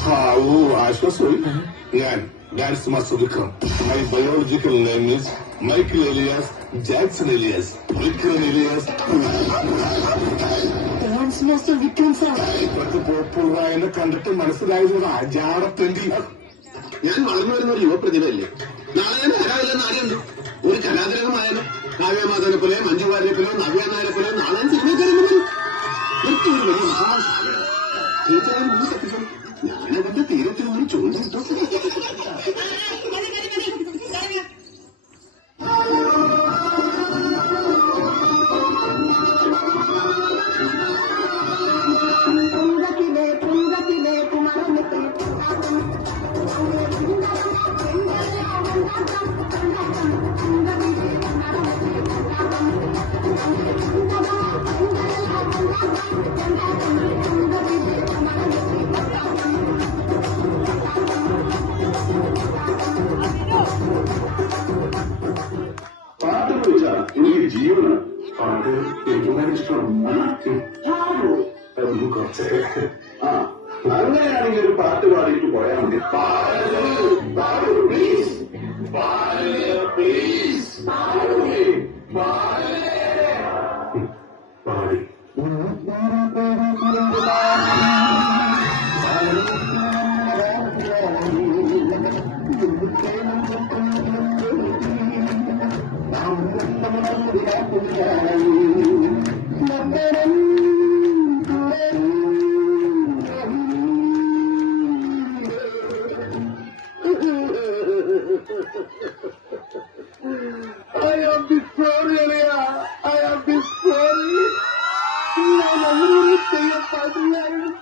ആശ്വാസമായി. ഞാൻ dance master Vikram. My biological name is Michael alias Jackson alias Vikram alias. Dance master Vikram sir. ഇപ്പോഴത്തെ popular എന്നെ കണ്ടിട്ട് മനസ്സിലായത് ജാടത്തേണ്ടി. ഞാൻ വളർന്നു വരുന്ന ഒരു യുവപ്രതിഭയല്ലേ. നാളെ ഞാൻ ആരാവില്ലെന്ന് ആരെയുണ്ട്. ഒരു കലാതിലകമായാലും കാവ്യമാധവനെ പോലെ മഞ്ജുവാരിനെ പോലെ നവ്യ നായരെ പോലെ നാളെ സിനിമ കയറുന്നത് ഒരു വലിയ മഹാസാഗരം. തീർച്ചയായും ഞാനതിന്റെ തീരത്തിൽ നിന്ന് ചോദിച്ചിട്ടു. പാട്ട് ചോദിച്ചാൽ എനിക്ക് ജീവനാണ്. പാട്ട് എനിക്ക് വളരെ ഇഷ്ടമാണ്. കുറച്ച് അങ്ങനെയാണെങ്കിൽ ഒരു പാട്ട് പാടിയിട്ട് പോയാൽ മതി. പ്ലീസ് പാടി. I am this sorry, Elia. I am this sorry. ഞാൻ അങ്ങനെ ചെയ്യാൻ പാടില്ലായിരുന്നു.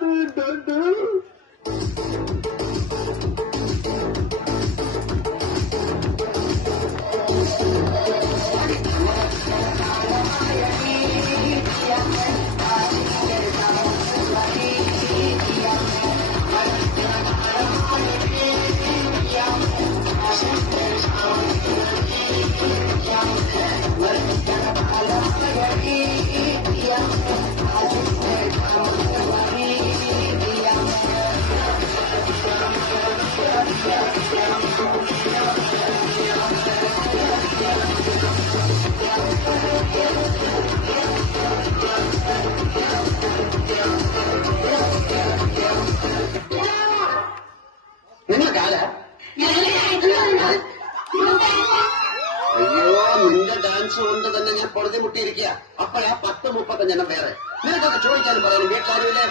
നിങ്ങൾക്കാല അയ്യോ, നിന്റെ ഡാൻസ് കൊണ്ട് തന്നെ ഞാൻ പൊറുതി മുട്ടിയിരിക്കുക. അപ്പോഴാ 10:35 വേറെ. നിനക്കൊക്കെ ചോദിക്കാനും പറയാനും വീട്ടുകാരില്ലേ?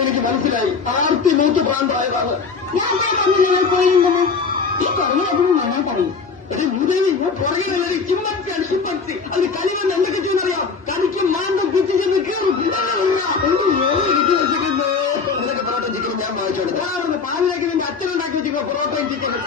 എനിക്ക് മനസ്സിലായി. ആർത്തി മൂത്ത് പ്രാന്തായതാണ്. നിങ്ങൾ പോയിരുന്നത് ഈ കുറഞ്ഞതൊന്നും ഞാൻ പറയും. ഒരു മുതലി പുറകിലുള്ളത് ചിമ്മൻസിയാണ്. ചിമ്മൻസി അത് കളിവന്ന് എന്തൊക്കെ ചെയ്യുന്നറിയാം. കളിക്കും മാന്തം പിച്ചു ചെന്ന് കയറും. എനിക്ക് വെച്ചിട്ടുണ്ട്. നിനക്ക് പൊറോട്ടയും ചിക്കനും ഞാൻ വാങ്ങിച്ചോണ്ട് പാലിലേക്ക് നിന്റെ അച്ഛനുണ്ടാക്കി വെച്ചിരിക്കുന്ന പൊറോട്ടയും ചിക്കനും.